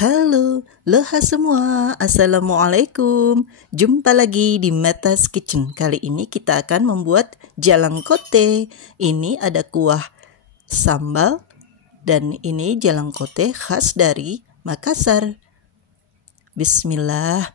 Halo, loha semua, Assalamualaikum. Jumpa lagi di Meta's Kitchen. Kali ini kita akan membuat jalang kote. Ini ada kuah sambal dan ini jalang kote khas dari Makassar. Bismillah.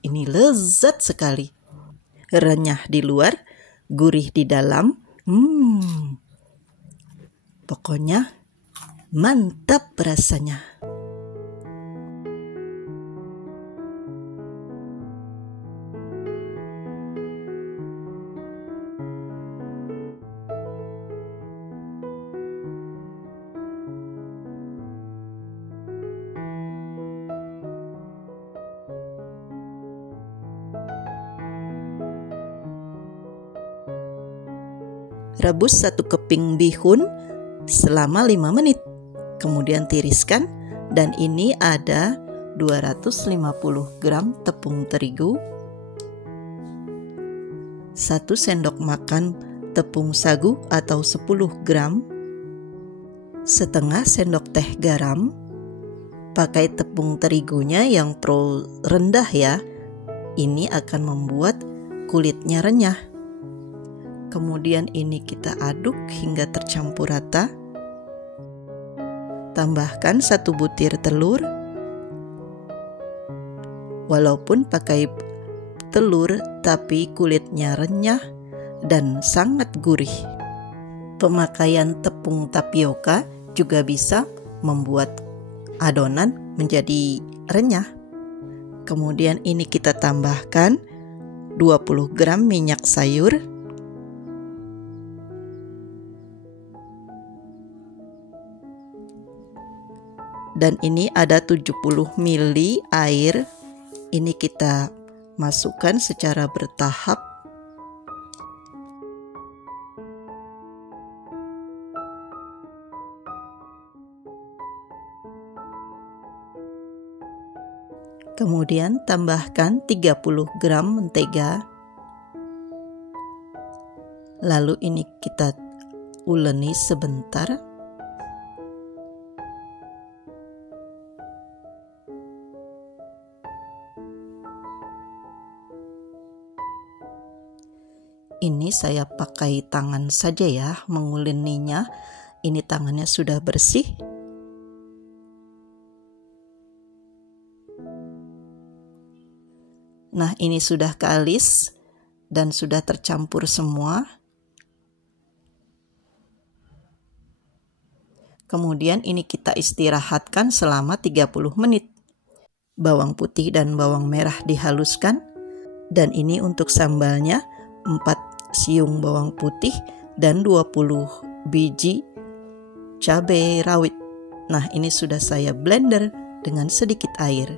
Ini lezat sekali. Renyah di luar, gurih di dalam. Pokoknya mantap rasanya. Rebus 1 keping bihun selama 5 menit. Kemudian tiriskan, dan ini ada 250 gram tepung terigu, 1 sendok makan tepung sagu atau 10 gram, setengah sendok teh garam. Pakai tepung terigunya yang pro rendah ya. Ini akan membuat kulitnya renyah. Kemudian ini kita aduk hingga tercampur rata. Tambahkan 1 butir telur. Walaupun pakai telur, tapi kulitnya renyah dan sangat gurih. Pemakaian tepung tapioka juga bisa membuat adonan menjadi renyah. Kemudian ini kita tambahkan 20 gram minyak sayur. Dan ini ada 70 ml air. Ini kita masukkan secara bertahap. Kemudian tambahkan 30 gram mentega. Lalu ini kita uleni sebentar. Ini saya pakai tangan saja ya menguleninya. Ini tangannya sudah bersih. Nah, ini sudah kealis dan sudah tercampur semua. Kemudian ini kita istirahatkan selama 30 menit. Bawang putih dan bawang merah dihaluskan. Dan ini untuk sambalnya 4 siung bawang putih dan 20 biji cabai rawit. Nah, ini sudah saya blender dengan sedikit air.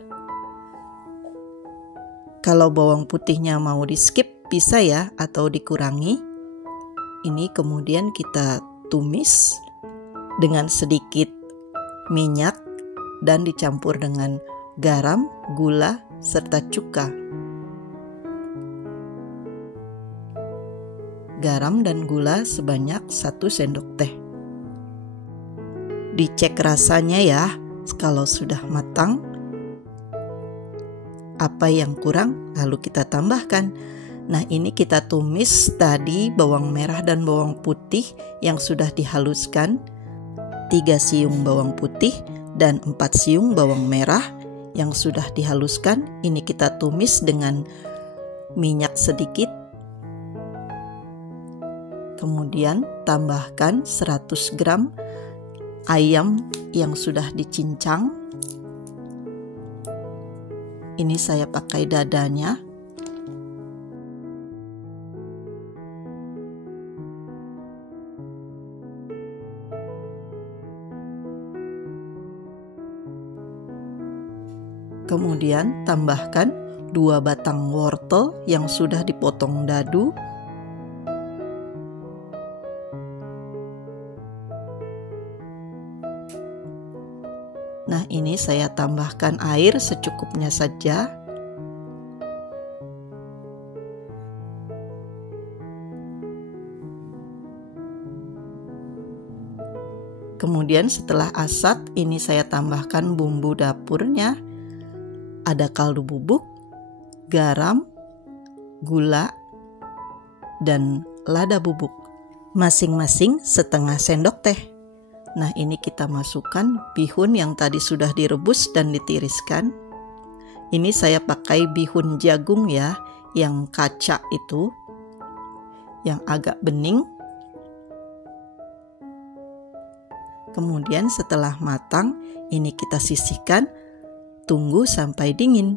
Kalau bawang putihnya mau di skip bisa ya, atau dikurangi. Ini kemudian kita tumis dengan sedikit minyak dan dicampur dengan garam, gula, serta cuka. Garam dan gula sebanyak 1 sendok teh. Dicek rasanya ya, kalau sudah matang. Apa yang kurang lalu kita tambahkan. Nah, ini kita tumis tadi bawang merah dan bawang putih yang sudah dihaluskan. 3 siung bawang putih dan 4 siung bawang merah yang sudah dihaluskan. Ini kita tumis dengan minyak sedikit. Kemudian tambahkan 100 gram ayam yang sudah dicincang. Ini saya pakai dadanya. Kemudian tambahkan 2 batang wortel yang sudah dipotong dadu. Nah, ini saya tambahkan air secukupnya saja. Kemudian setelah asat, ini saya tambahkan bumbu dapurnya. Ada kaldu bubuk, garam, gula, dan lada bubuk. Masing-masing setengah sendok teh. Nah, ini kita masukkan bihun yang tadi sudah direbus dan ditiriskan. Ini saya pakai bihun jagung ya, yang kaca itu, yang agak bening. Kemudian setelah matang, ini kita sisihkan, tunggu sampai dingin.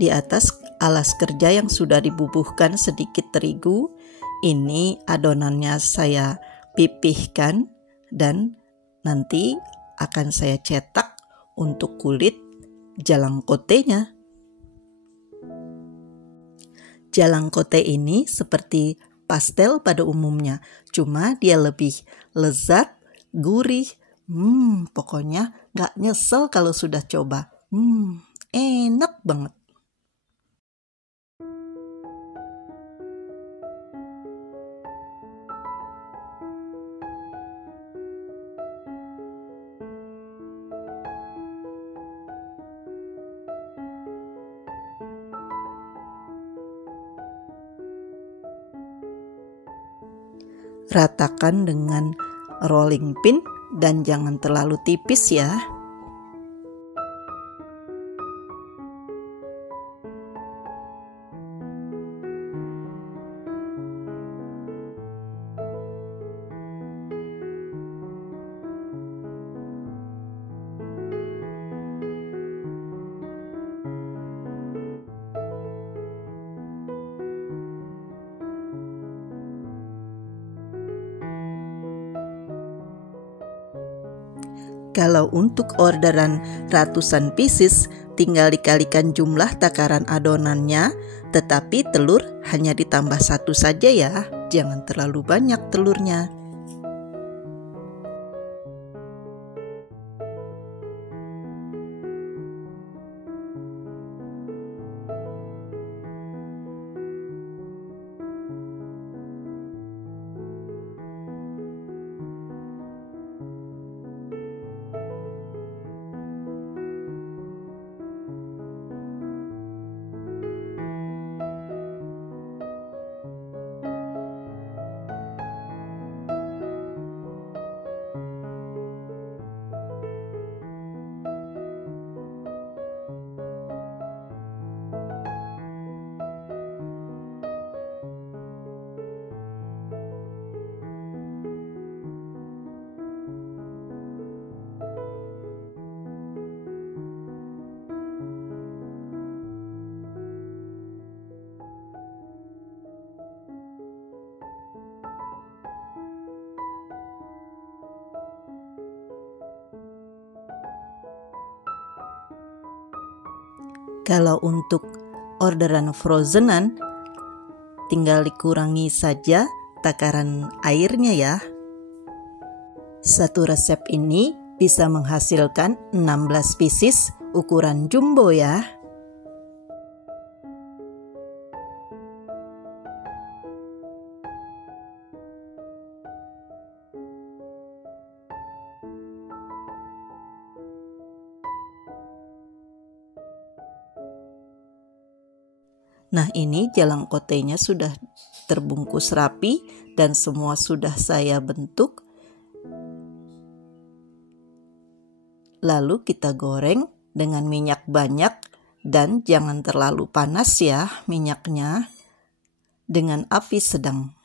Di atas alas kerja yang sudah dibubuhkan sedikit terigu, ini adonannya saya pipihkan dan nanti akan saya cetak untuk kulit jalangkotenya. Jalangkote ini seperti pastel pada umumnya, cuma dia lebih lezat, gurih. Pokoknya gak nyesel kalau sudah coba. Enak banget. Ratakan dengan rolling pin dan jangan terlalu tipis ya. Kalau untuk orderan ratusan pieces, tinggal dikalikan jumlah takaran adonannya, tetapi telur hanya ditambah 1 saja ya, jangan terlalu banyak telurnya. Kalau untuk orderan frozenan, tinggal dikurangi saja takaran airnya ya. Satu resep ini bisa menghasilkan 16 pieces ukuran jumbo ya. Nah, ini jalangkotenya sudah terbungkus rapi dan semua sudah saya bentuk. Lalu kita goreng dengan minyak banyak dan jangan terlalu panas ya minyaknya, dengan api sedang.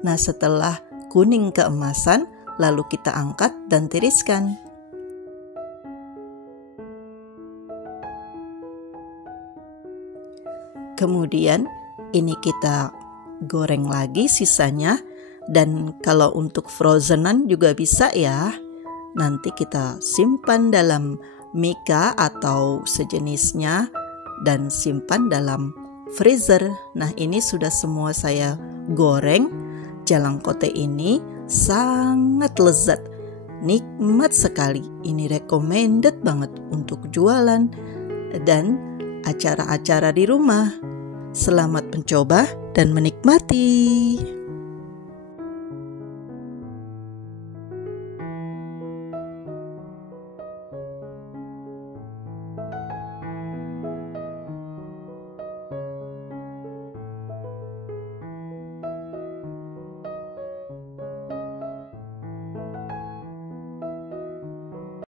Nah, setelah kuning keemasan, lalu kita angkat dan tiriskan. Kemudian ini kita goreng lagi sisanya, dan kalau untuk frozenan juga bisa ya. Nanti kita simpan dalam mika atau sejenisnya dan simpan dalam freezer. Nah, ini sudah semua saya goreng. Jalangkote ini sangat lezat, nikmat sekali. Ini recommended banget untuk jualan dan acara-acara di rumah. Selamat mencoba dan menikmati.